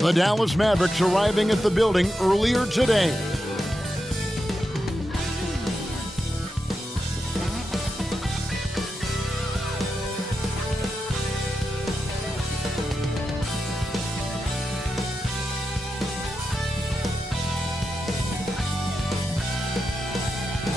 The Dallas Mavericks arriving at the building earlier today.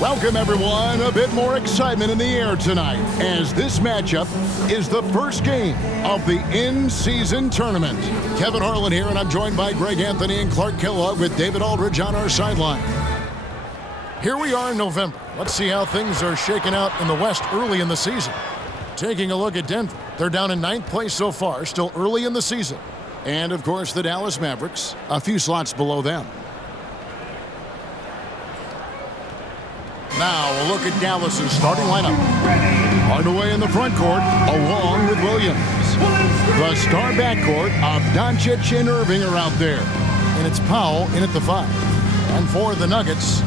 Welcome, everyone. A bit more excitement in the air tonight as this matchup is the first game of the in-season tournament. Kevin Harlan here, and I'm joined by Greg Anthony and Clark Kellogg with David Aldridge on our sideline. Here we are in November. Let's see how things are shaking out in the West early in the season. Taking a look at Denver. They're down in 9th place so far, still early in the season. And, of course, the Dallas Mavericks, a few slots below them. Now a look at Dallas's starting lineup. Hardaway in the front court, along with Williams. The star backcourt of Doncic and Irving are out there. And it's Powell in at the 5. And for the Nuggets,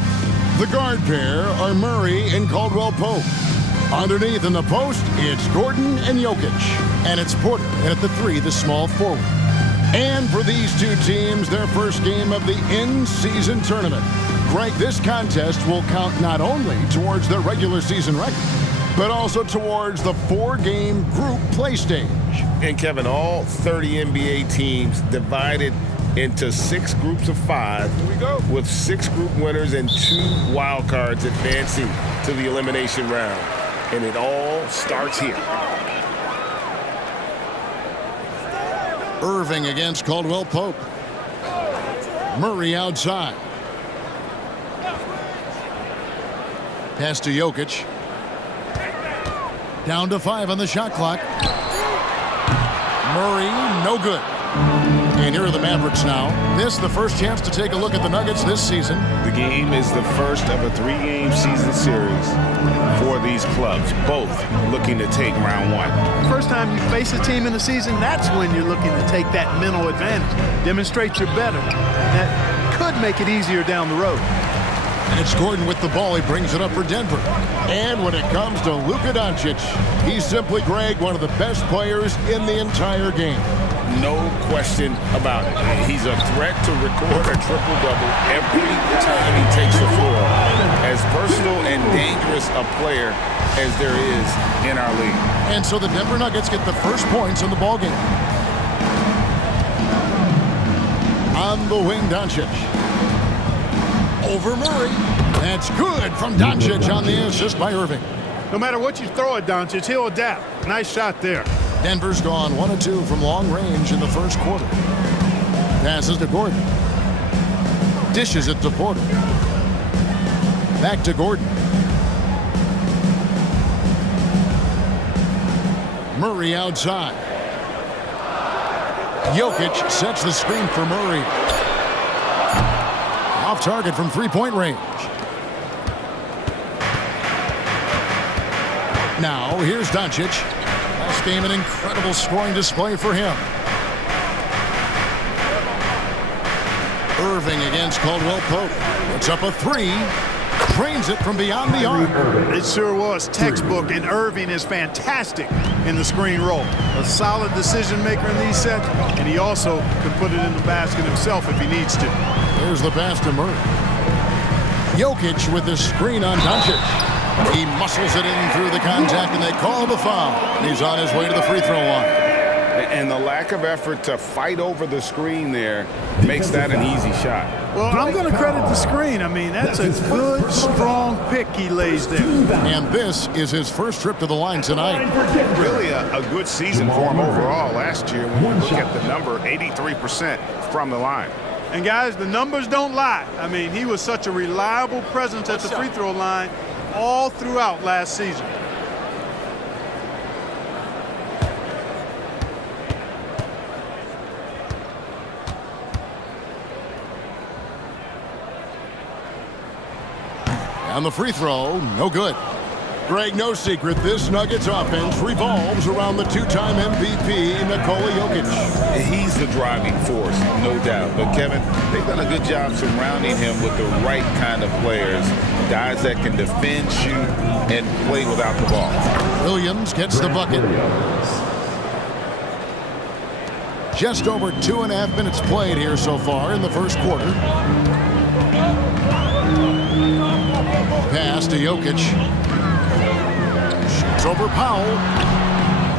the guard pair are Murray and Caldwell Pope. Underneath in the post, it's Gordon and Jokic. And it's Porter in at the 3, the small forward. And for these two teams, their first game of the in-season tournament. Greg, this contest will count not only towards their regular season record, but also towards the 4-game group play stage. And Kevin, all 30 NBA teams divided into 6 groups of 5. Here we go. With 6 group winners and 2 wild cards advancing to the elimination round. And it all starts here. Irving against Caldwell Pope. Murray outside. Pass to Jokic. Down to 5 on the shot clock. Murray, no good. And here are the Mavericks now. This the first chance to take a look at the Nuggets this season. The game is the first of a 3-game season series for these clubs, both looking to take round 1. First time you face a team in the season, that's when you're looking to take that mental advantage. Demonstrate you're better. That could make it easier down the road. And it's Gordon with the ball. He brings it up for Denver. And when it comes to Luka Doncic, he's simply, Greg, one of the best players in the entire game. No question about it. He's a threat to record a triple-double every time he takes the floor. As versatile and dangerous a player as there is in our league. And so the Denver Nuggets get the first points in the ballgame. On the wing, Doncic. Over Murray. That's good from Doncic on the assist by Irving. No matter what you throw at Doncic, he'll adapt. Nice shot there. Denver's gone 1 of 2 from long range in the first quarter. Passes to Gordon. Dishes it to Porter. Back to Gordon. Murray outside. Jokic sets the screen for Murray. Off target from 3-point range. Now, here's Doncic. Last game, an incredible scoring display for him. Irving against Caldwell Pope. Puts up a 3. Trains it from beyond the arc. It sure was textbook, and Irving is fantastic in the screen roll. A solid decision maker in these sets, and he also can put it in the basket himself if he needs to. Here's the pass to Murray. Jokic with the screen on Doncic. He muscles it in through the contact, and they call the foul. And he's on his way to the free throw line. And the lack of effort to fight over the screen there makes that an easy shot. Well, I'm going to credit the screen. I mean, that's a good, strong pick he lays there. And this is his first trip to the line tonight. Really a good season for him overall last year when you look at the number, 83% from the line. And, guys, the numbers don't lie. I mean, he was such a reliable presence at the free throw line all throughout last season. On the free throw, no good. Greg, no secret, this Nuggets offense revolves around the 2-time MVP, Nikola Jokic. He's the driving force, no doubt. But, Kevin, they've done a good job surrounding him with the right kind of players, guys that can defend, shoot, and play without the ball. Williams gets the bucket. Just over 2.5 minutes played here so far in the first quarter. Pass to Jokic. Shoots over Powell.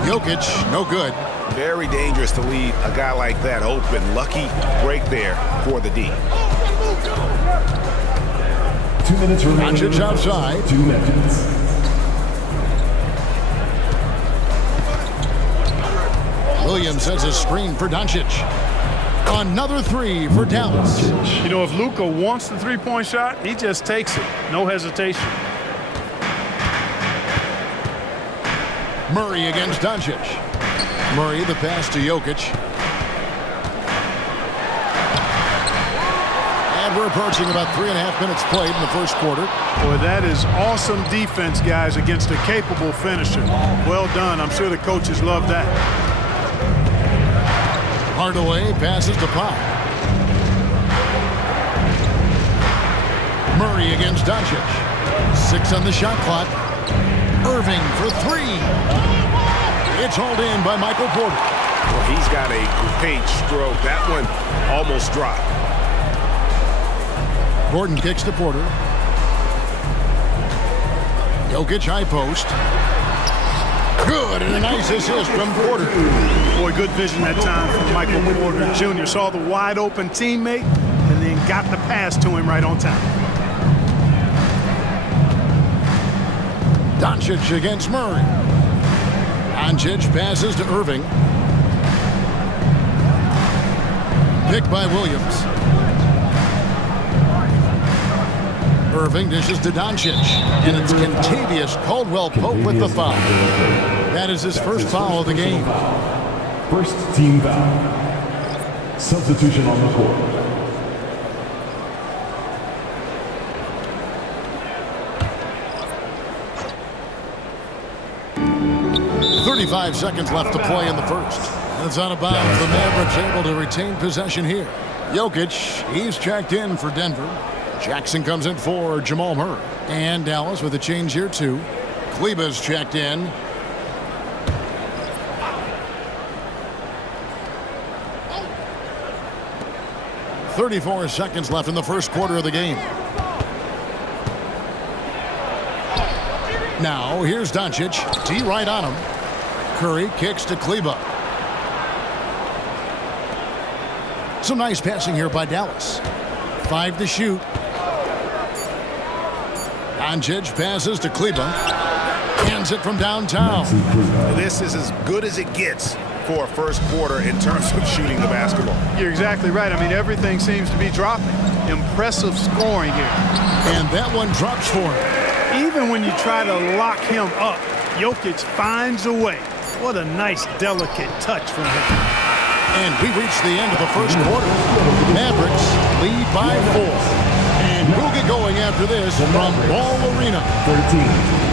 Jokic, no good. Very dangerous to leave a guy like that open. Lucky break there for the D. 2 minutes remaining. Doncic outside. 2 minutes. Williams has a screen for Doncic. Another three for Dallas. You know, if Luka wants the three-point shot, he just takes it. No hesitation. Murray against Doncic. Murray, the pass to Jokic. And we're approaching about 3.5 minutes played in the first quarter. Boy, that is awesome defense, guys, against a capable finisher. Well done. I'm sure the coaches love that. Hardaway passes to Powell. Murray against Doncic. 6 on the shot clock. Irving for 3. It's hauled in by Michael Porter. Well, he's got a great stroke. That one almost dropped. Gordon kicks to Porter. Jokic high post. Good, and a nice assist from Porter. Boy, good vision that time from Michael Porter Jr. Saw the wide open teammate and then got the pass to him right on time. Doncic against Murray. Doncic passes to Irving. Picked by Williams. Irving dishes to Doncic. And it's Kentavious Caldwell-Pope with the foul. That is his first foul of the game. First team foul. Substitution on the court. 35 seconds left to play in the first. That's out of bounds. The Mavericks able to retain possession here. Jokic, he's checked in for Denver. Jackson comes in for Jamal Murray. And Dallas with a change here too. Kleber's checked in. .34 seconds left in the first quarter of the game. Now here's Doncic. D right on him. Curry kicks to Kleber. Some nice passing here by Dallas. 5 to shoot. Doncic passes to Kleber. Hands it from downtown. This is as good as it gets for a first quarter in terms of shooting the basketball. You're exactly right. I mean, everything seems to be dropping. Impressive scoring here. And that one drops for him. Even when you try to lock him up, Jokic finds a way. What a nice, delicate touch from him. And we reached the end of the first quarter. Mavericks lead by 4. And we'll get going after this from Ball Arena. 13.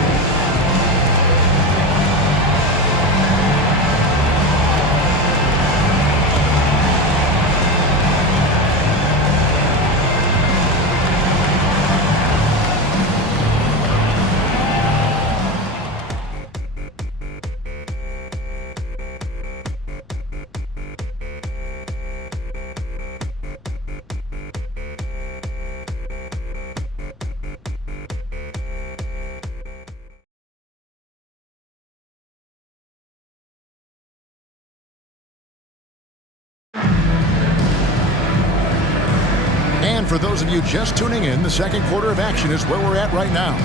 And for those of you just tuning in, the second quarter of action is where we're at right now.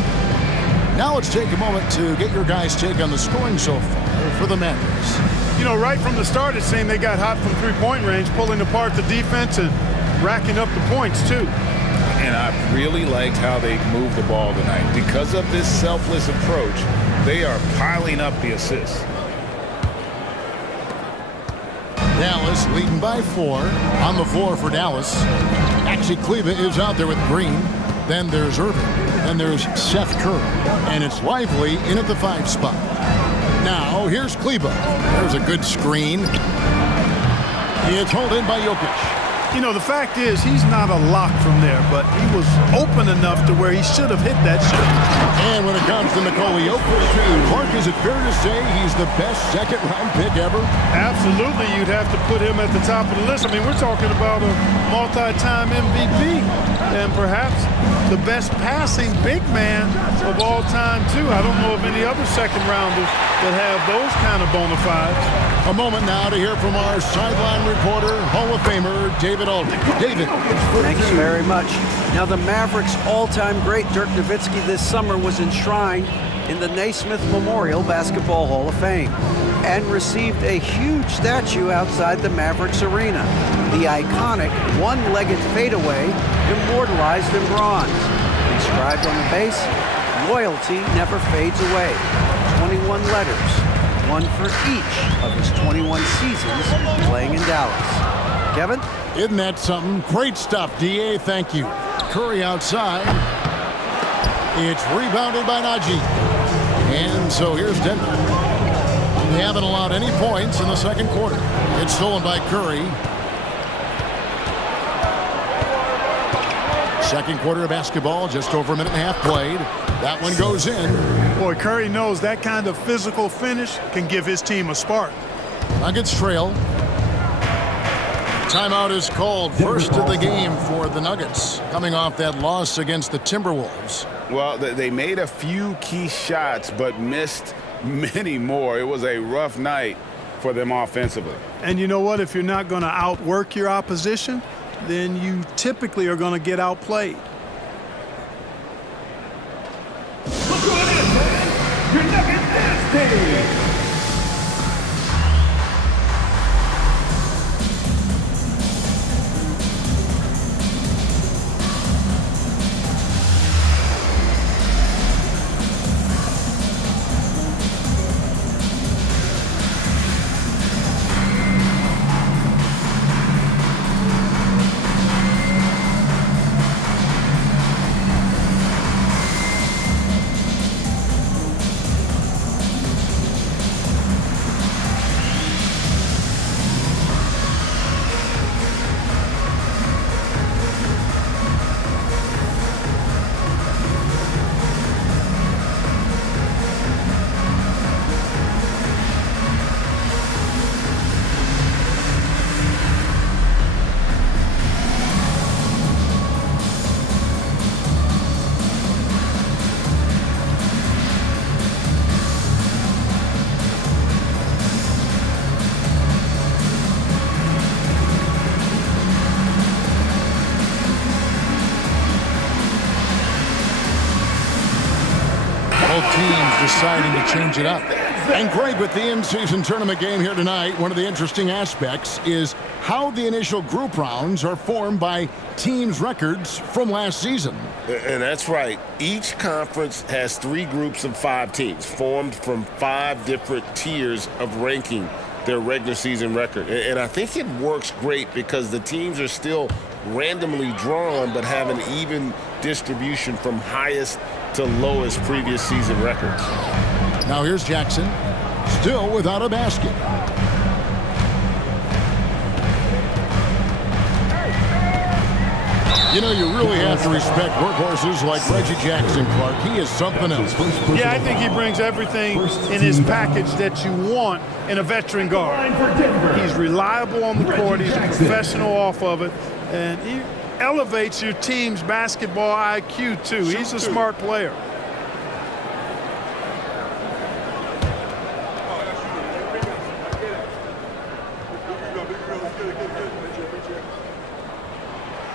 Now let's take a moment to get your guys' take on the scoring so far for the Mavericks. You know, right from the start, it seemed they got hot from three-point range, pulling apart the defense and racking up the points, too. And I really liked how they moved the ball tonight. Because of this selfless approach, they are piling up the assists. Dallas leading by 4. On the floor for Dallas. Actually, Kleber is out there with Green. Then there's Irving. Then there's Seth Curry. And it's Lively in at the 5 spot. Now, here's Kleber. There's a good screen. It's hauled in by Jokic. You know, the fact is he's not a lock from there, but he was open enough to where he should have hit that shot. And when it comes to Nikola Jokic, Clark, is it fair to say he's the best second-round pick ever? Absolutely, you'd have to put him at the top of the list. I mean, we're talking about a multi-time MVP and perhaps the best passing big man of all time, too. I don't know of any other second-rounders that have those kind of bona fides. A moment now to hear from our sideline reporter, Hall of Famer David Aldridge. David. Thanks very much. Now, the Mavericks' all-time great Dirk Nowitzki this summer was enshrined in the Naismith Memorial Basketball Hall of Fame and received a huge statue outside the Mavericks arena. The iconic one-legged fadeaway immortalized in bronze. Inscribed on the base, loyalty never fades away. 21 letters, one for each of his 21 seasons playing in Dallas. Kevin? Isn't that something? Great stuff, D.A. Thank you. Curry outside. It's rebounded by Najee. And so here's Denver. They haven't allowed any points in the second quarter. It's stolen by Curry. Second quarter of basketball, just over a minute and a half played. That one goes in. Boy, Curry knows that kind of physical finish can give his team a spark. Nuggets trail. Timeout is called. First of the game for the Nuggets, coming off that loss against the Timberwolves. Well, they made a few key shots, but missed many more. It was a rough night for them offensively. And you know what? If you're not going to outwork your opposition, then you typically are going to get outplayed. Look who it is, man! Your Nuggets Dynasty! Deciding to change it up. And Greg, with the in-season tournament game here tonight, one of the interesting aspects is how the initial group rounds are formed by teams' records from last season. And that's right. Each conference has 3 groups of 5 teams formed from 5 different tiers of ranking their regular season record. And I think it works great because the teams are still randomly drawn but have an even distribution from highest to lowest previous season records. Now here's Jackson, still without a basket. You know, you really have to respect workhorses like Reggie Jackson, Clark. He is something else. Yeah, I think he brings everything in his package that you want in a veteran guard. He's reliable on the court. He's a professional off of it. And he elevates your team's basketball IQ, too. He's a smart player.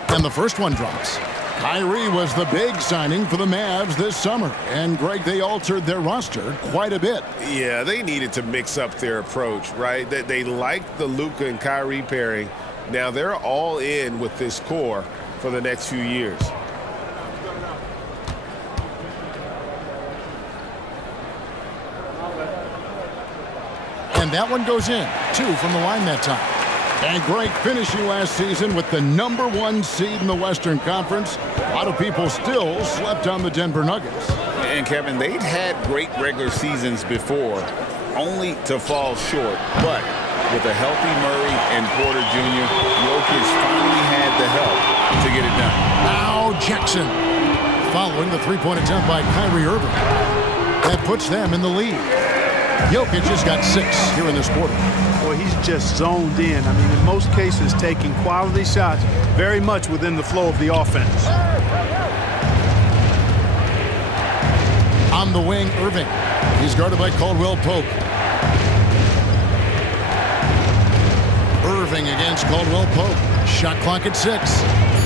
And the first one drops. Kyrie was the big signing for the Mavs this summer. And, Greg, they altered their roster quite a bit. Yeah, they needed to mix up their approach, right? They liked the Luka and Kyrie pairing. Now they're all in with this core for the next few years. And that one goes in. 2 from the line that time. And Greg, finishing last season with the #1 seed in the Western Conference. A lot of people still slept on the Denver Nuggets. And, Kevin, they'd had great regular seasons before, only to fall short. But with a healthy Murray and Porter Jr., Jokic finally had the help to get it done. Now Jackson following the three-point attempt by Kyrie Irving. That puts them in the lead. Jokic has got 6 here in this quarter. Boy, he's just zoned in. I mean, in most cases, taking quality shots very much within the flow of the offense. On the wing, Irving. He's guarded by Caldwell Pope. Irving against Caldwell Pope. Shot clock at 6.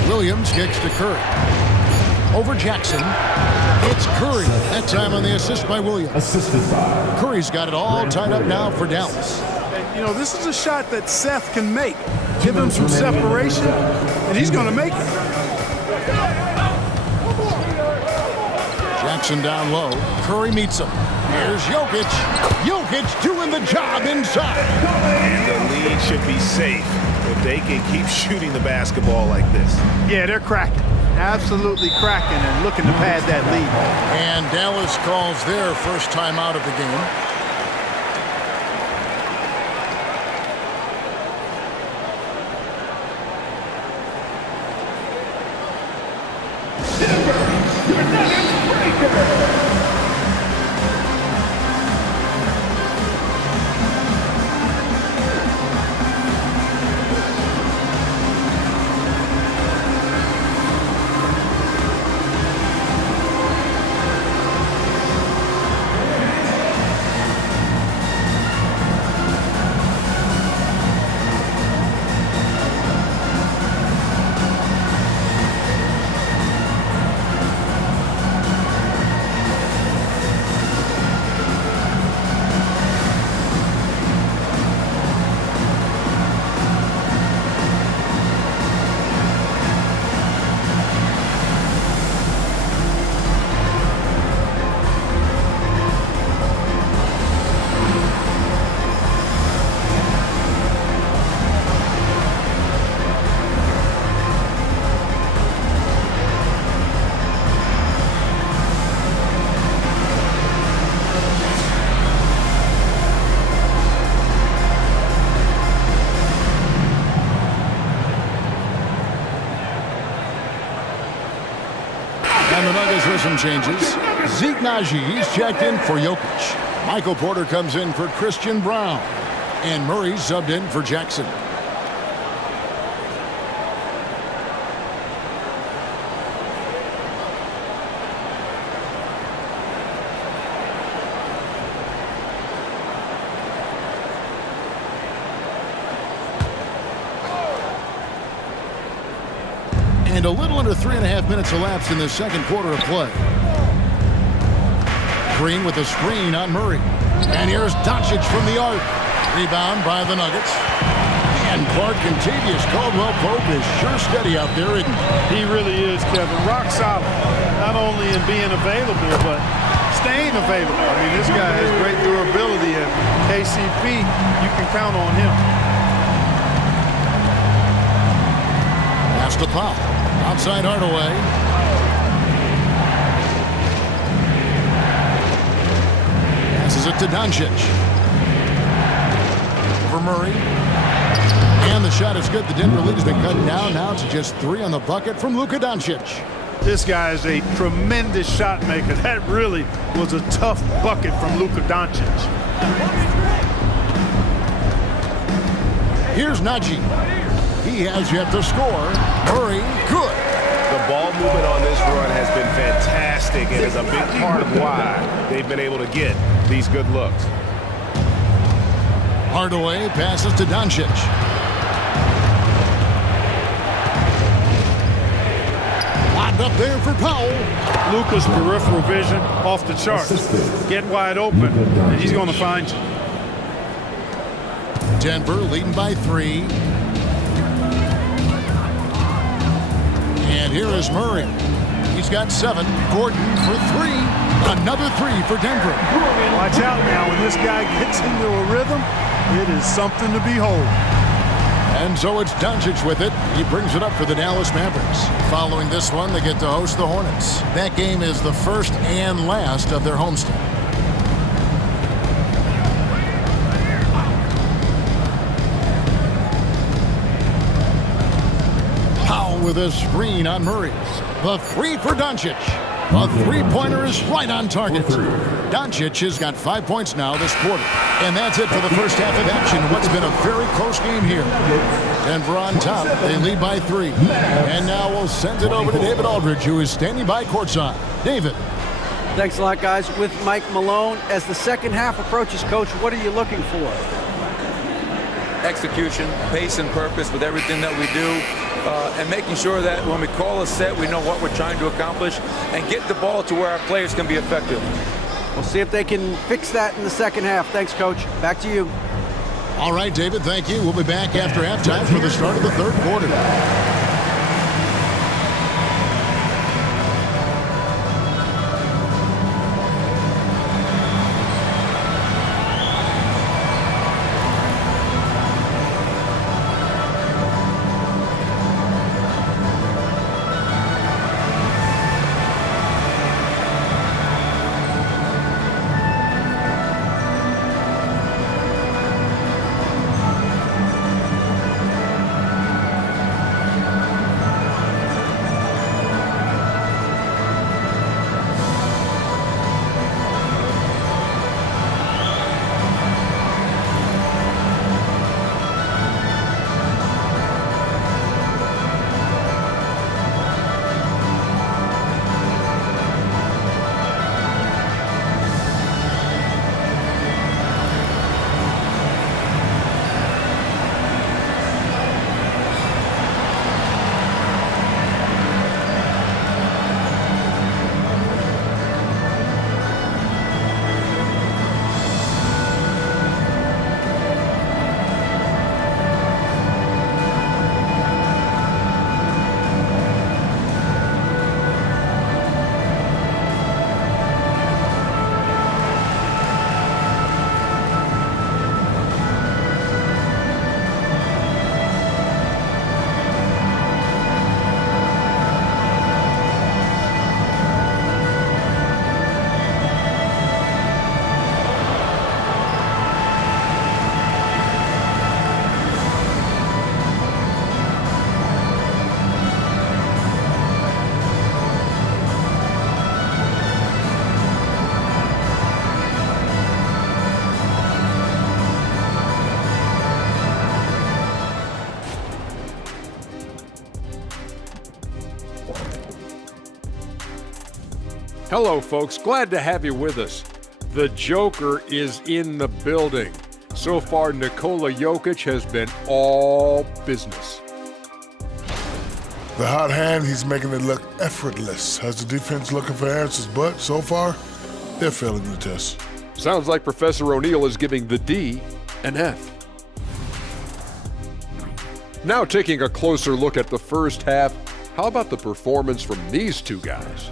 Williams kicks to Curry. Over Jackson. It's Curry. That time on the assist by Williams. Assisted by Curry's got it all tied up now for Dallas. And, you know, this is a shot that Seth can make. Give him some separation, and he's going to make it. Jackson down low. Curry meets him. Here's Jokic. Jokic doing the job inside. And the lead should be safe if they can keep shooting the basketball like this. Yeah, they're cracking. Absolutely cracking and looking to pad that lead. And Dallas calls their first time out of the game. And the Nuggets with some changes. Zeke Najee's checked in for Jokic. Michael Porter comes in for Christian Brown. And Murray subbed in for Jackson. And a little under 3.5 minutes elapsed in the second quarter of play. Green with a screen on Murray. And here's Doncic from the arc. Rebound by the Nuggets. And Clark Contavious Caldwell Pope is sure steady out there, isn't he? He really is, Kevin. Rock solid. Not only in being available, but staying available. I mean, this guy has great durability, and KCP, you can count on him. Pass to Powell. Outside Hardaway. Passes it to Doncic. For Murray. And the shot is good. The Denver lead has been cut down now to just 3 on the bucket from Luka Doncic. This guy is a tremendous shot maker. That really was a tough bucket from Luka Doncic. Here's Najee. He has yet to score. Murray, good. The ball movement on this run has been fantastic and is a big part of why they've been able to get these good looks. Hardaway passes to Doncic. Locked up there for Powell. Luka's peripheral vision off the charts. Get wide open, and he's going to find you. Denver leading by 3. And here is Murray. He's got 7. Gordon for 3. Another 3 for Denver. Watch out now. When this guy gets into a rhythm, it is something to behold. And so it's Doncic with it. He brings it up for the Dallas Mavericks. Following this one, they get to host the Hornets. That game is the first and last of their homestand. with a screen on Murray. The three for Doncic. A three-pointer is right on target. Doncic has got 5 points now this quarter. And that's it for the first half of action. What's been a very close game here. Denver on top. They lead by 3. And now we'll send it over to David Aldridge, who is standing by courtside. David. Thanks a lot, guys. With Mike Malone, as the second half approaches, Coach, what are you looking for? Execution, pace and purpose with everything that we do, and making sure that when we call a set, we know what we're trying to accomplish and get the ball to where our players can be effective. We'll see if they can fix that in the second half. Thanks, Coach. Back to you. All right, David, thank you. We'll be back after halftime for the start of the third quarter. Hello, folks. Glad to have you with us. The Joker is in the building. So far, Nikola Jokic has been all business. The hot hand, he's making it look effortless. Has the defense looking for answers, but so far, they're failing the test. Sounds like Professor O'Neal is giving the D an F. Now taking a closer look at the first half, how about the performance from these two guys?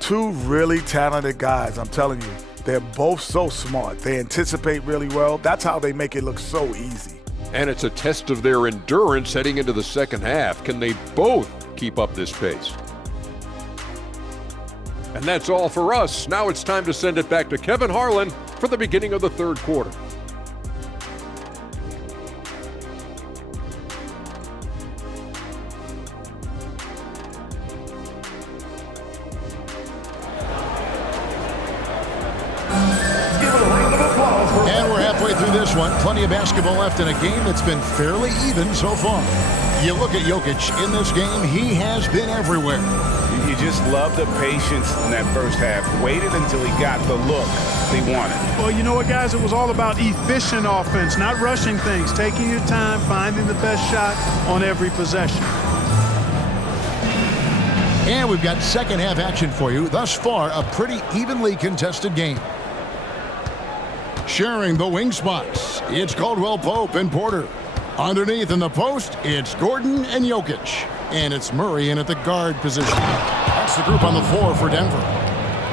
Two really talented guys, I'm telling you. They're both so smart. They anticipate really well. That's how they make it look so easy. And it's a test of their endurance heading into the second half. Can they both keep up this pace? And that's all for us. Now it's time to send it back to Kevin Harlan for the beginning of the third quarter. Through this one, plenty of basketball left in a game that's been fairly even so far. You look at Jokic in this game, he has been everywhere. You just love the patience in that first half. Waited until he got the look they wanted. Well, you know what, guys? It was all about efficient offense, not rushing things, taking your time, finding the best shot on every possession. And we've got second half action for you. Thus far, a pretty evenly contested game. Sharing the wing spots, it's Caldwell Pope and Porter. Underneath in the post, it's Gordon and Jokic. And it's Murray in at the guard position. That's the group on the floor for Denver.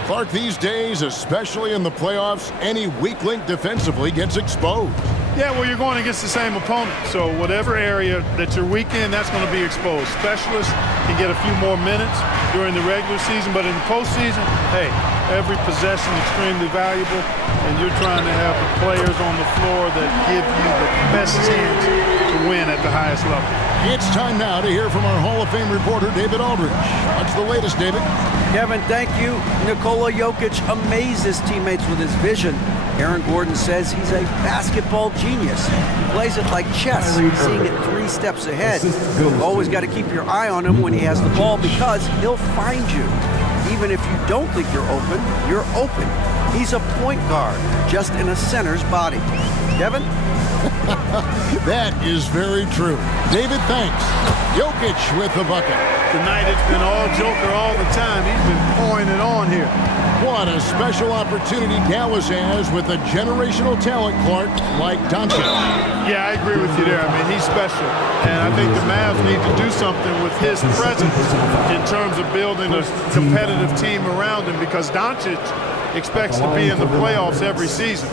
Clark, these days, especially in the playoffs, any weak link defensively gets exposed. Yeah, well, you're going against the same opponent. So whatever area that you're weak in, that's going to be exposed. Specialists can get a few more minutes during the regular season, but in the postseason, hey, every possession extremely valuable. and you're trying to have the players on the floor that give you the best chance to win at the highest level. It's time now to hear from our Hall of Fame reporter, David Aldridge. What's the latest, David? Kevin, thank you. Nikola Jokic amazes teammates with his vision. Aaron Gordon says he's a basketball genius. He plays it like chess, seeing it 3 steps ahead. You've always got to keep your eye on him when he has the ball because he'll find you. Even if you don't think you're open. He's a point guard, just in a center's body. Kevin? That is very true. David, thanks. Jokic with the bucket. Tonight it's been all Joker all the time. He's been pouring it on here. What a special opportunity Dallas has with a generational talent, Clark, like Doncic. Yeah, I agree with you there. I mean, he's special. And I think the Mavs need to do something with his presence in terms of building a competitive team around him because Doncic expects to be in the playoffs every season.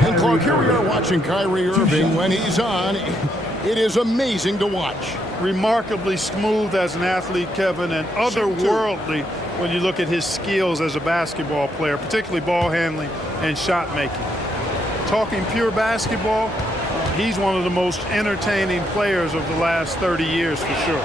And Clark, here we are watching Kyrie Irving. When he's on, it is amazing to watch. Remarkably smooth as an athlete, Kevin, and otherworldly when you look at his skills as a basketball player, particularly ball handling and shot making. Talking pure basketball, he's one of the most entertaining players of the last 30 years for sure.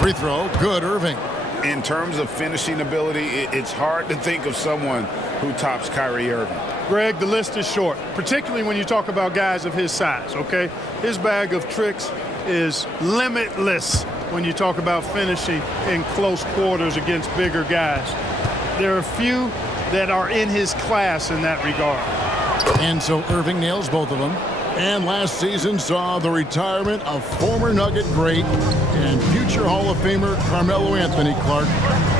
Free throw, good, Irving. In terms of finishing ability, it's hard to think of someone who tops Kyrie Irving. Greg, the list is short, particularly when you talk about guys of his size, okay? His bag of tricks is limitless when you talk about finishing in close quarters against bigger guys. There are few that are in his class in that regard. And so Irving nails both of them. And last season saw the retirement of former Nugget great and future Hall of Famer Carmelo Anthony, Clark.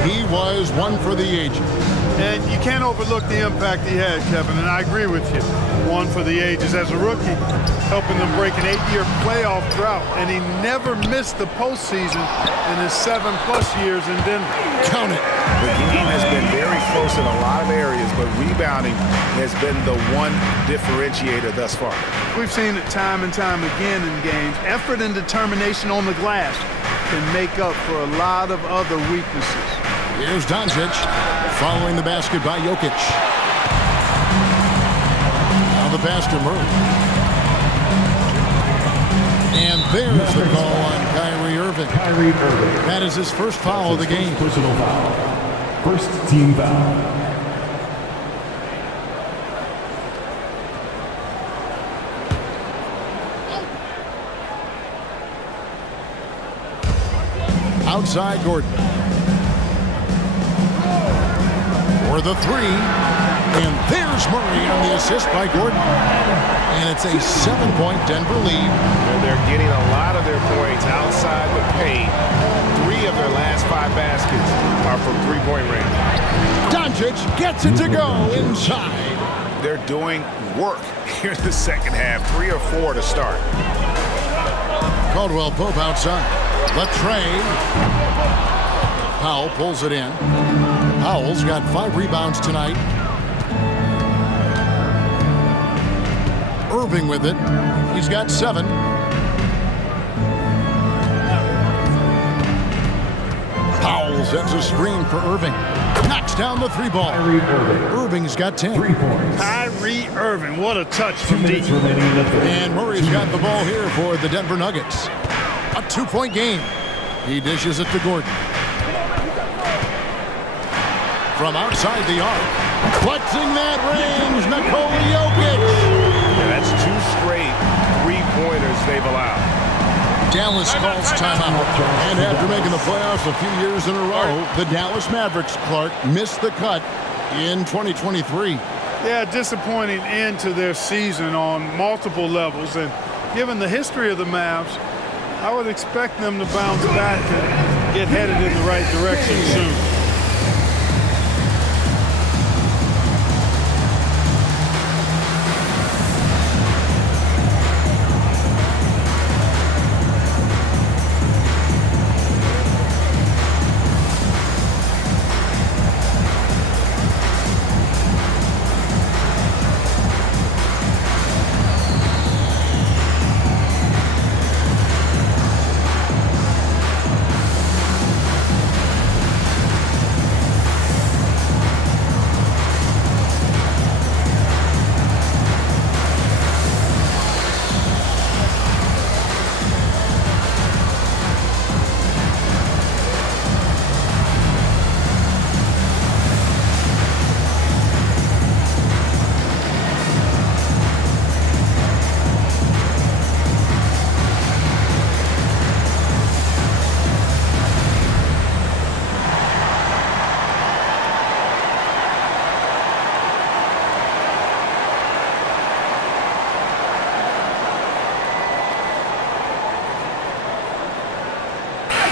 He was one for the ages. And you can't overlook the impact he had, Kevin, and I agree with you. One for the ages. As a rookie, helping them break an 8-year playoff drought, and he never missed the postseason in his 7+ years in Denver. Count it. The game has been very close in a lot of areas, but rebounding has been the one differentiator thus far. We've seen it time and time again in games. Effort and determination on the glass can make up for a lot of other weaknesses. Here's Doncic following the basket by Jokic. Now the pass to Murray. And there's the call on Kyrie Irving. That is his first foul of the game. Personal foul. First team foul. Outside Gordon. For the 3. And there's Murray on the assist by Gordon. And it's a 7-point Denver lead. And they're getting a lot of their points outside the paint. 3 of their last 5 baskets are from three-point range. Doncic gets it to go inside. They're doing work here in the second half. 3 or 4 to start. Caldwell Pope outside. Latrey. Powell pulls it in. Powell's got 5 rebounds tonight. Irving with it. He's got 7. Powell sends a screen for Irving. Knocks down the 3-ball. Irving's got 10. 3 points. Kyrie Irving, what a touch from 2 deep. minutes remaining in the third. And Murray's got the ball here for the Denver Nuggets. A 2-point game. He dishes it to Gordon. From outside the arc. Flexing that range, Nikola Jokic. Yeah, that's 2 straight 3-pointers they've allowed. Dallas calls timeout. And after making the playoffs a few years in a row, the Dallas Mavericks, Clark, missed the cut in 2023. Yeah, disappointing end to their season on multiple levels. And given the history of the Mavs, I would expect them to bounce back and get headed in the right direction soon.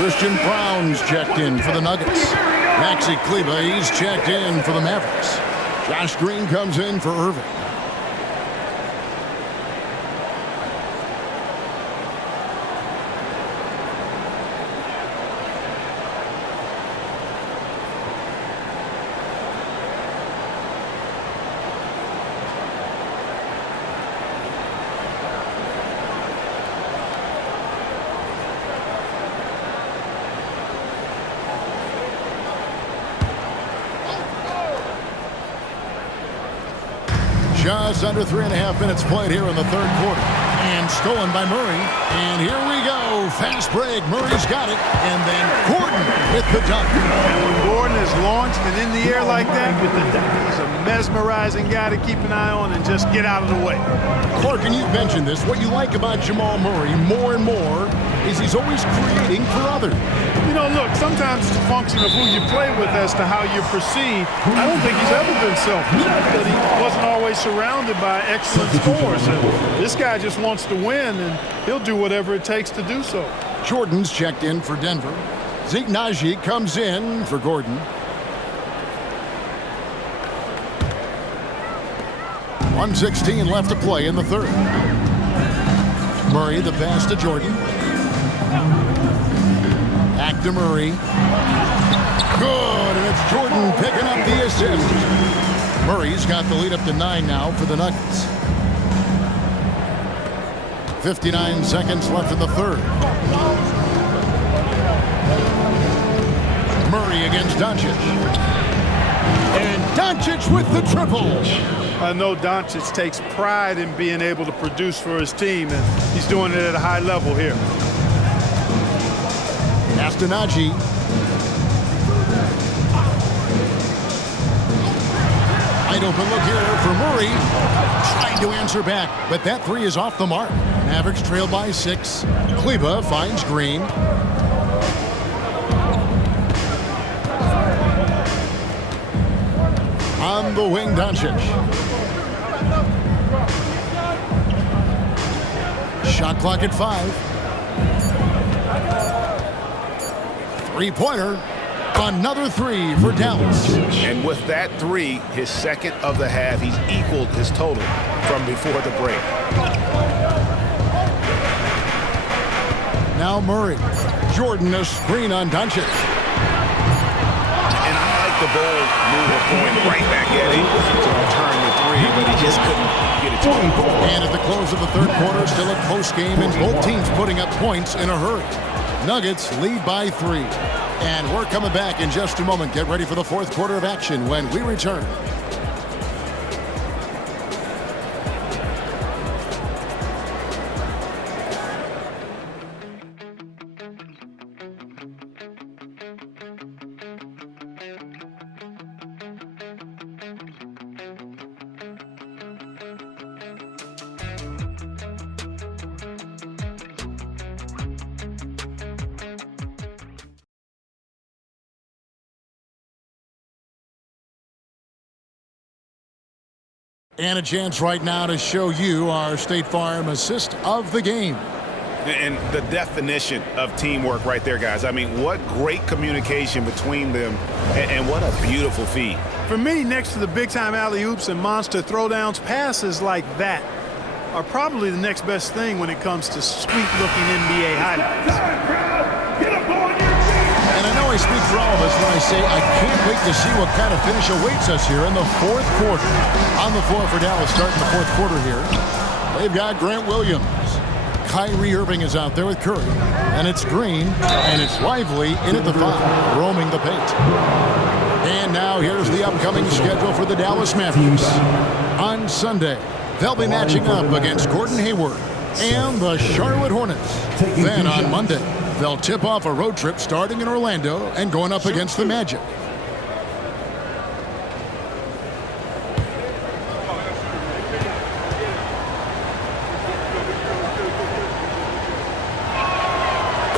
Christian Brown's checked in for the Nuggets. Maxi Kleber, he's checked in for the Mavericks. Josh Green comes in for Irving. Just under 3.5 minutes played here in the third quarter. And stolen by Murray. And here we go. Fast break. Murray's got it. And then Gordon with the dunk. And when Gordon is launched and in the air like that, he's a mesmerizing guy to keep an eye on and just get out of the way. Clark, and you've mentioned this. What you like about Jamal Murray more and more is he's always creating for others. You know, look, sometimes it's a function of who you play with as to how you proceed. I don't think he's ever been selfish, but he wasn't always surrounded by excellent scores. And this guy just wants to win, and he'll do whatever it takes to do so. Jordan's checked in for Denver. Zeke Naji comes in for Gordon. .116 left to play in the third. Murray, the pass to Jordan. Back to Murray. Good, and it's Jordan picking up the assist. Murray's got the lead up to 9 now for the Nuggets. 59 seconds left in the third. Murray against Doncic. And Doncic with the triple. I know Doncic takes pride in being able to produce for his team, and he's doing it at a high level here. Naji. Wide open look here for Murray. Trying to answer back, but that three is off the mark. Mavericks trail by 6. Kleber finds Green. On the wing, Doncic. Shot clock at 5. Three-pointer. Another 3 for Dallas. And with that 3, his second of the half, he's equaled his total from before the break. Now Murray. Jordan a screen on Doncic. And I like the bold move of going right back at him to return the 3, but he just couldn't get it to him. And at the close of the third quarter, still a close game, and both teams putting up points in a hurry. Nuggets lead by 3. And we're coming back in just a moment. Get ready for the fourth quarter of action when we return. And a chance right now to show you our State Farm assist of the game. And the definition of teamwork right there, guys. I mean, what great communication between them, and what a beautiful feed. For me, next to the big-time alley-oops and monster throwdowns, passes like that are probably the next best thing when it comes to sweet-looking NBA highlights. And I know I speak for all of us when I say I can't wait to see what kind of finish awaits us here in the fourth quarter. On the floor for Dallas starting the fourth quarter here. They've got Grant Williams. Kyrie Irving is out there with Curry. And it's Green. And it's Lively in at the 5, roaming the paint. And now here's the upcoming schedule for the Dallas Mavericks. On Sunday, they'll be matching up against Gordon Hayward and the Charlotte Hornets. Then on Monday, they'll tip off a road trip starting in Orlando and going up against the Magic.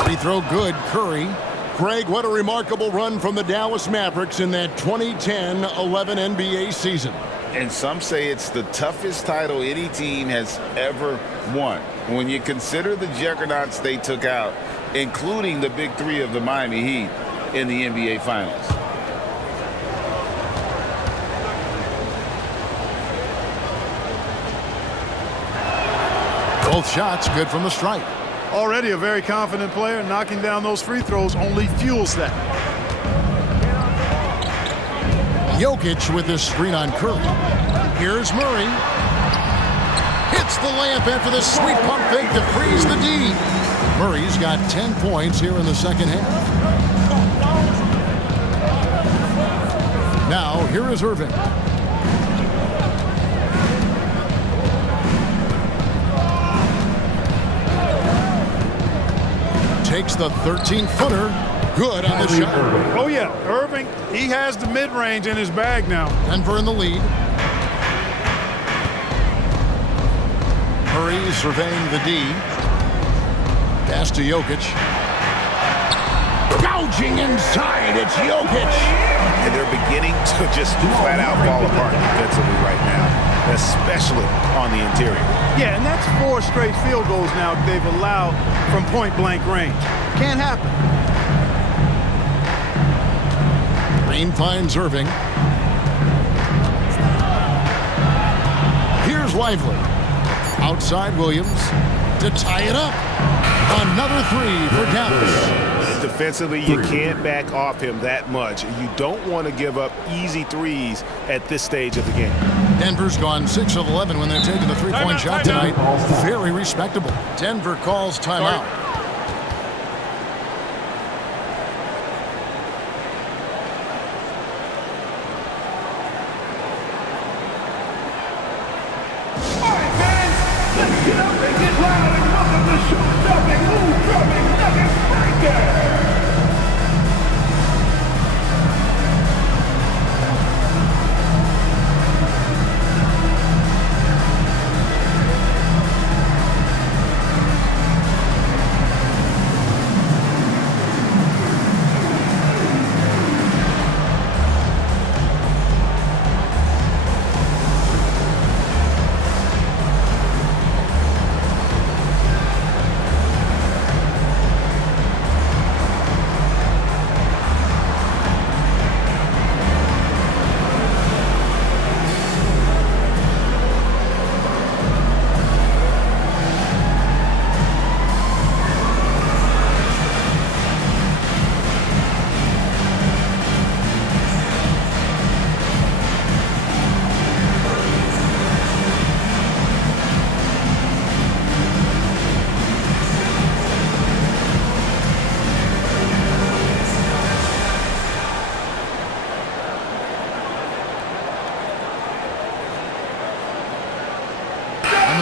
Free throw good, Curry. Greg, what a remarkable run from the Dallas Mavericks in that 2010-11 NBA season. And some say it's the toughest title any team has ever won. When you consider the juggernauts they took out, including the big three of the Miami Heat in the NBA Finals. Both shots good from the stripe. Already a very confident player. Knocking down those free throws only fuels that. Jokic with his screen on Curry. Here's Murray. Hits the layup after the sweet pump fake to freeze the D. Murray's got 10 points here in the second half. Now, here is Irving. Takes the 13-footer. Good on the shot. Oh, yeah. Irving, he has the mid-range in his bag now. Denver in the lead. Murray surveying the D. Pass to Jokic. Gouging inside. It's Jokic. And they're beginning to just flat out fall apart defensively right now, especially on the interior. Yeah, and that's 4 straight field goals now they've allowed from point-blank range. Can't happen. Green finds Irving. Here's Lively. Outside Williams to tie it up. Another 3 for Dallas. Defensively, you can't back off him that much. You don't want to give up easy threes at this stage of the game. Denver's gone 6 of 11 when they're taking the three-point shot tonight. Very respectable. Denver calls timeout.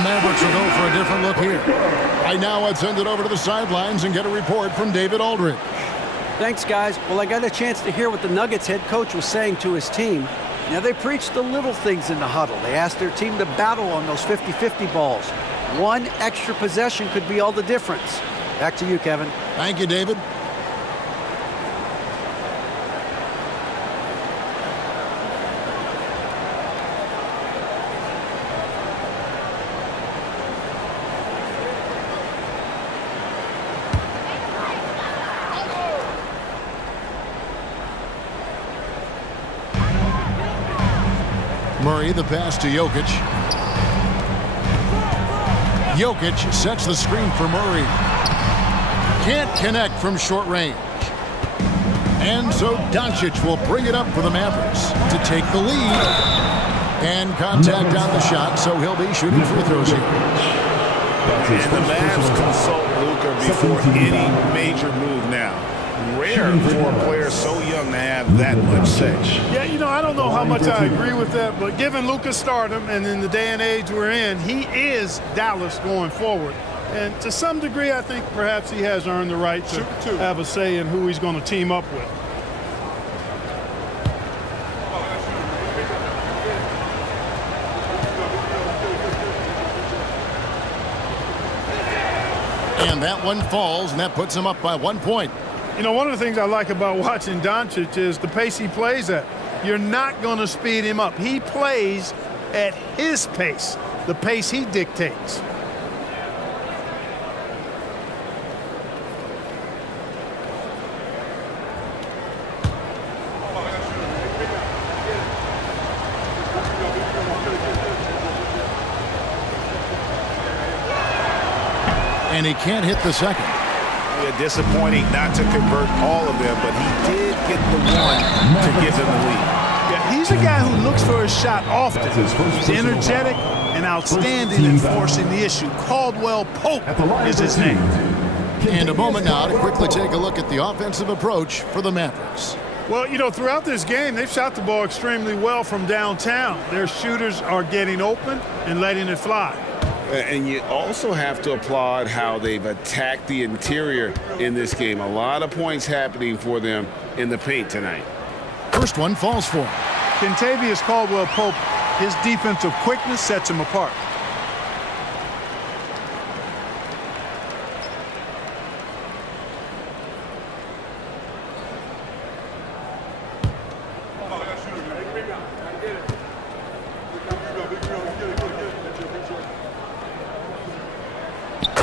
Mavericks will go for a different look here. Right now, let's send it over to the sidelines and get a report from David Aldridge. Thanks, guys. Well, I got a chance to hear what the Nuggets head coach was saying to his team. Now, they preached the little things in the huddle. They asked their team to battle on those 50-50 balls. One extra possession could be all the difference. Back to you, Kevin. Thank you, David. Murray, the pass to Jokic. Jokic sets the screen for Murray. Can't connect from short range. And so Doncic will bring it up for the Mavericks to take the lead. And contact on the shot, so he'll be shooting free throws here. And the Mavs consult Luka before any major move now. Rare for a player so young to have that much say. Yeah, you know, I don't know how much I agree with that, but given Luka's stardom and in the day and age we're in, he is Dallas going forward. And to some degree, I think perhaps he has earned the right to have a say in who he's going to team up with. And that one falls, and that puts him up by 1 point. You know, one of the things I like about watching Doncic is the pace he plays at. You're not going to speed him up. He plays at his pace, the pace he dictates. and he can't hit the second. Yeah, disappointing not to convert all of them, but he did get the one to give them the lead. Yeah, he's a guy who looks for his shot often. He's energetic and outstanding in forcing the issue. Caldwell Pope is his name. And a moment now to quickly take a look at the offensive approach for the Mavericks. Well, you know, throughout this game, they've shot the ball extremely well from downtown. Their shooters are getting open and letting it fly. And you also have to applaud how they've attacked the interior in this game. A lot of points happening for them in the paint tonight. First one falls for him. Kentavious Caldwell-Pope, his defensive quickness sets him apart.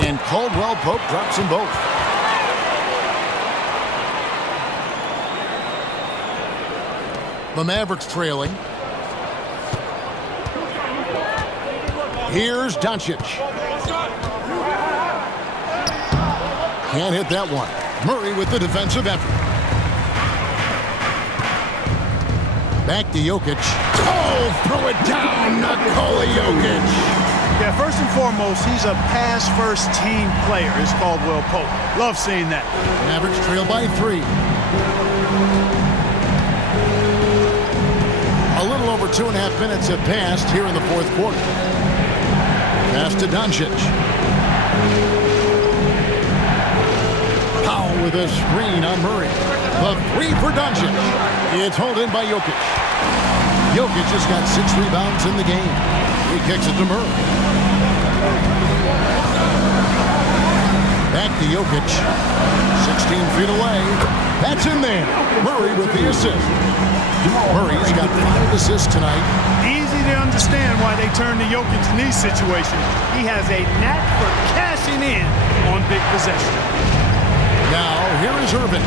And Caldwell-Pope drops them both. The Mavericks trailing. Here's Doncic. Can't hit that one. Murray with the defensive effort. Back to Jokic. Oh, throw it down, Nikola Jokic. Yeah, first and foremost, he's a pass-first team player, is Caldwell Pope. Love seeing that. Mavericks trail by 3. A little over 2.5 minutes have passed here in the fourth quarter. Pass to Doncic. Powell with a screen on Murray. The 3 for Doncic. It's hauled in by Jokic. Jokic has got 6 rebounds in the game. He kicks it to Murray. Back to Jokic. 16 feet away. That's in there. Murray with the assist. Murray's got 5 assists tonight. Easy to understand why they turn to Jokic in these situations. He has a knack for cashing in on big possession. Now, here is Irvin.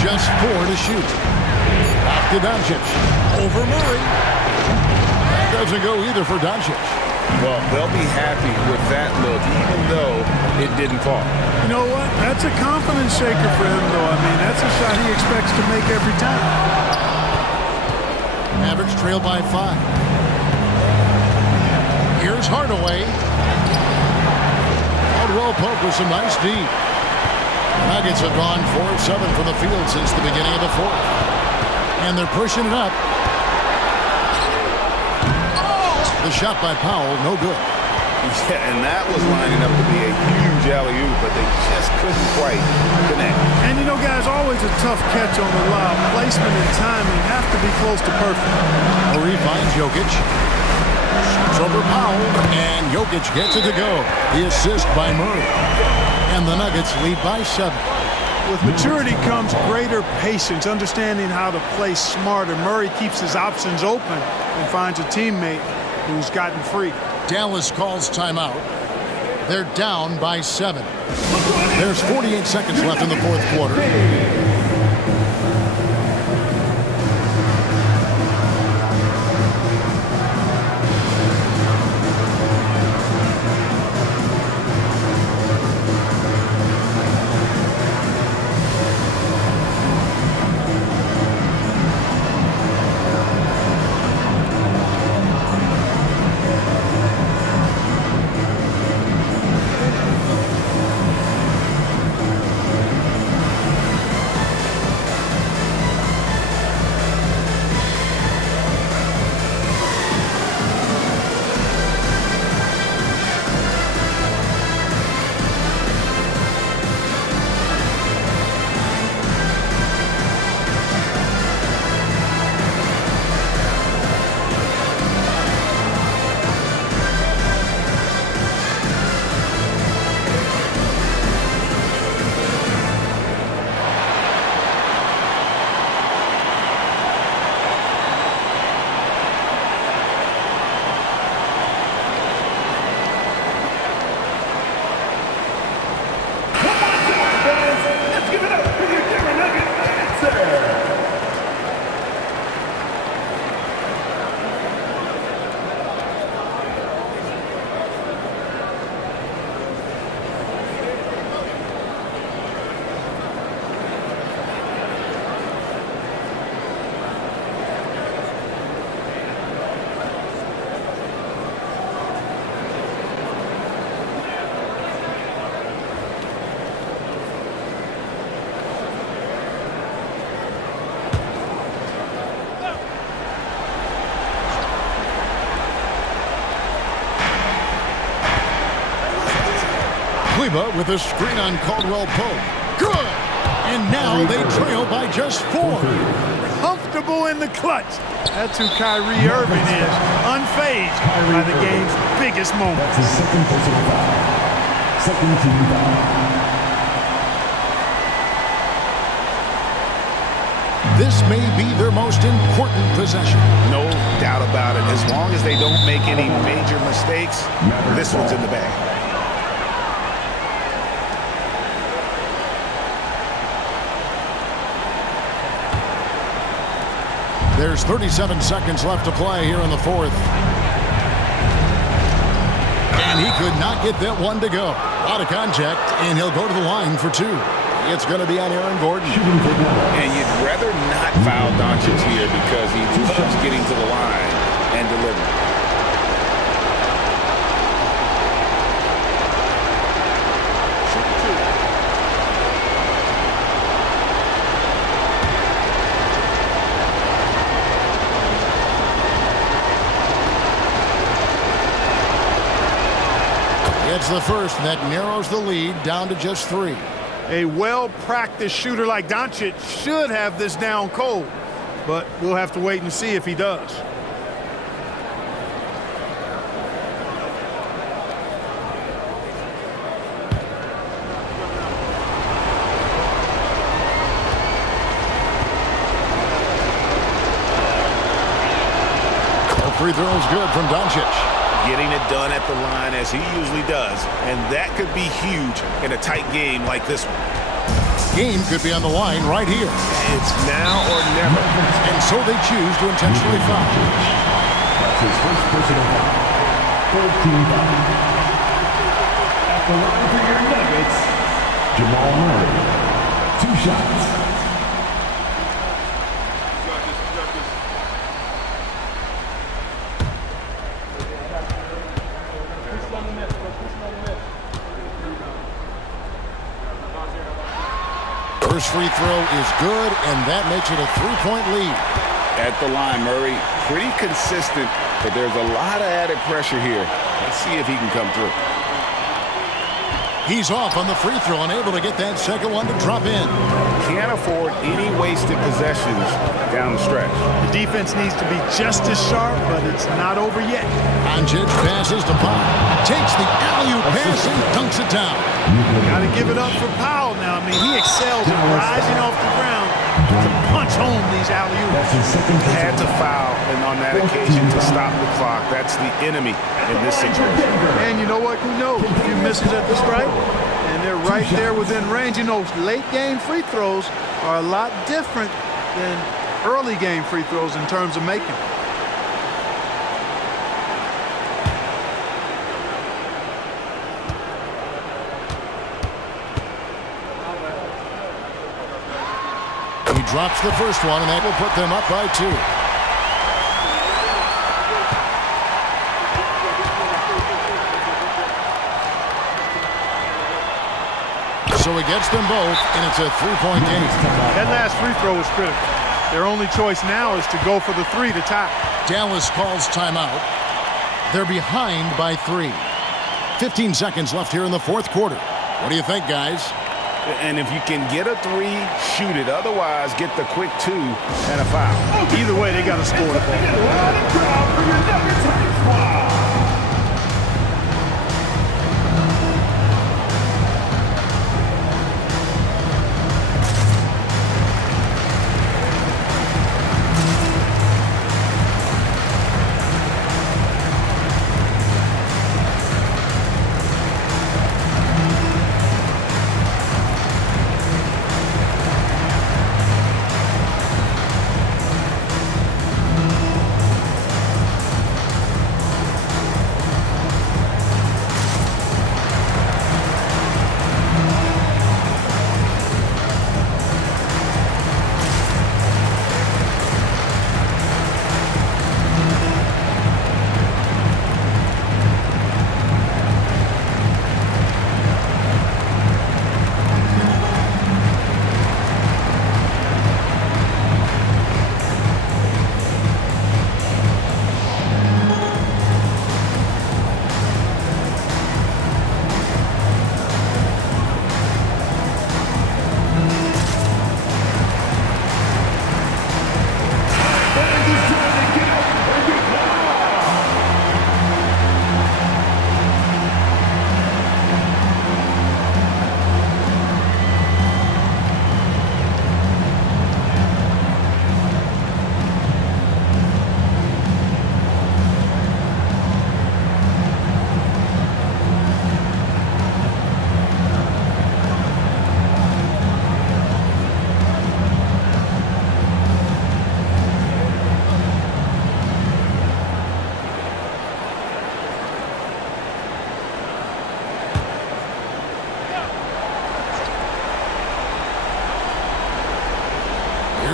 Just 4 to shoot. Back to Doncic. Over Murray. That doesn't go either for Doncic. Well, they'll be happy with that look, even though it didn't fall. You know what? That's a confidence shaker for him, though. I mean, that's a shot he expects to make every time. Mavericks trail by 5. Here's Hardaway. Caldwell Pope with some nice D. The Nuggets have gone 4 of 7 from the field since the beginning of the fourth. And they're pushing it up. The shot by Powell, no good. Yeah, and that was lining up to be a huge alley-oop, but they just couldn't quite connect. And you know, guys, always a tough catch on the lob. Placement and timing have to be close to perfect. Murray finds Jokic. Shoots over Powell, and Jokic gets it to go. The assist by Murray. And the Nuggets lead by 7. With maturity comes greater patience, understanding how to play smarter. Murray keeps his options open and finds a teammate who's gotten free. Dallas calls timeout. They're down by 7. There's 48 seconds left in the fourth quarter. Kleba with a screen on Caldwell Pope. Good! And now they trail by just 4. Comfortable in the clutch. That's who Kyrie Irving is. Unfazed by the game's biggest moment. That's his second personal foul. Second team foul. This may be their most important possession. No doubt about it. As long as they don't make any major mistakes, this one's in the bag. There's 37 seconds left to play here in the 4th. And he could not get that one to go. Out of contact, and he'll go to the line for 2. It's going to be on Aaron Gordon. And you'd rather not foul Doncic here because he loves getting to the line and delivering. It's the first that narrows the lead down to just 3. A well-practiced shooter like Doncic should have this down cold, but we'll have to wait and see if he does. The free throw is good from Doncic. Getting it done at the line as he usually does, and that could be huge in a tight game like this one. Game could be on the line right here. It's now or never. And so they choose to intentionally foul. That's his first personal foul. Third team foul. At the line for your Nuggets, Jamal Murray. 2 shots. First free throw is good, and that makes it a 3-point lead. At the line, Murray, pretty consistent, but there's a lot of added pressure here. Let's see if he can come through. He's off on the free throw and able to get that second one to drop in. Can't afford any wasted possessions down the stretch. The defense needs to be just as sharp, but it's not over yet. Doncic passes to Powell. Takes the alley-oop pass and dunks it down. Got to give it up for Powell now. I mean, he excels at rising off the ground to punch home these alley-oops. Had to foul, and on that occasion to stop the clock. That's the enemy in this situation. And you know what? Who knows? A few misses at the stripe, and they're right there within range. You know, late-game free throws are a lot different than early-game free throws in terms of making. He drops the first one, and that will put them up by 2. So he gets them both, and it's a 3-point game. That last free throw was critical. Their only choice now is to go for the 3 to tie. Dallas calls timeout. They're behind by 3. 15 seconds left here in the 4th quarter. What do you think, guys? And if you can get a 3, shoot it. Otherwise, get the quick 2 and a foul. Either way, they got to score the ball.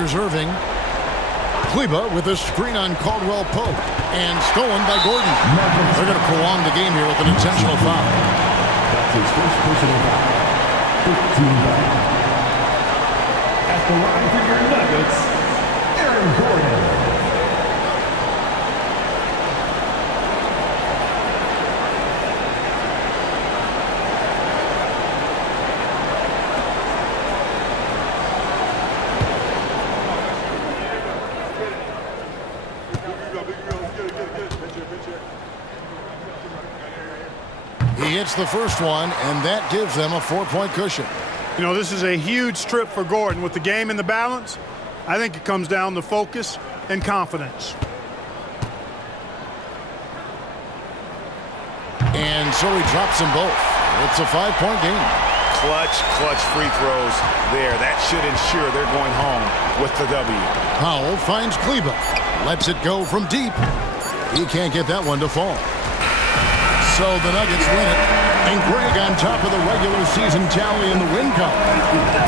Here's Irving. Kleba with a screen on Caldwell Pope. And stolen by Gordon. They're going to prolong the game here with an intentional foul. That's his first personal foul. 15. At the line for your Nuggets, Aaron Gordon. He hits the first one, and that gives them a 4-point cushion. You know, this is a huge trip for Gordon. With the game in the balance, I think it comes down to focus and confidence. And so he drops them both. It's a 5-point game. Clutch free throws there. That should ensure they're going home with the W. Powell finds Kleba. Lets it go from deep. He can't get that one to fall. So the Nuggets win it. And Greg on top of the regular season tally in the win column.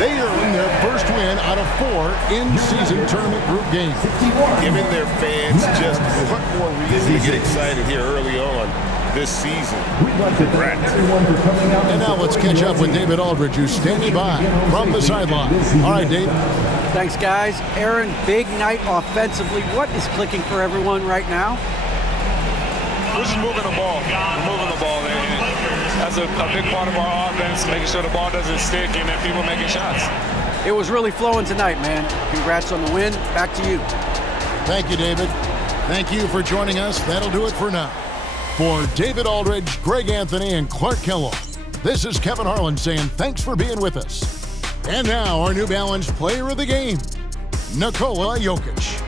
They earn their first win out of 4 in-season tournament group games. Giving their fans just what more reason to get excited here early on this season. We'd like to thank everyone for coming out. And now let's catch up with David Aldridge, who's standing by from the sideline. All right, Dave. Thanks, guys. Aaron, big night offensively. What is clicking for everyone right now? We're just moving the ball. That's a big part of our offense, making sure the ball doesn't stick and that people making shots. It was really flowing tonight, man. Congrats on the win. Back to you. Thank you, David. Thank you for joining us. That'll do it for now. For David Aldridge, Greg Anthony, and Clark Kellogg, this is Kevin Harlan saying thanks for being with us. And now our New Balance player of the game, Nikola Jokic.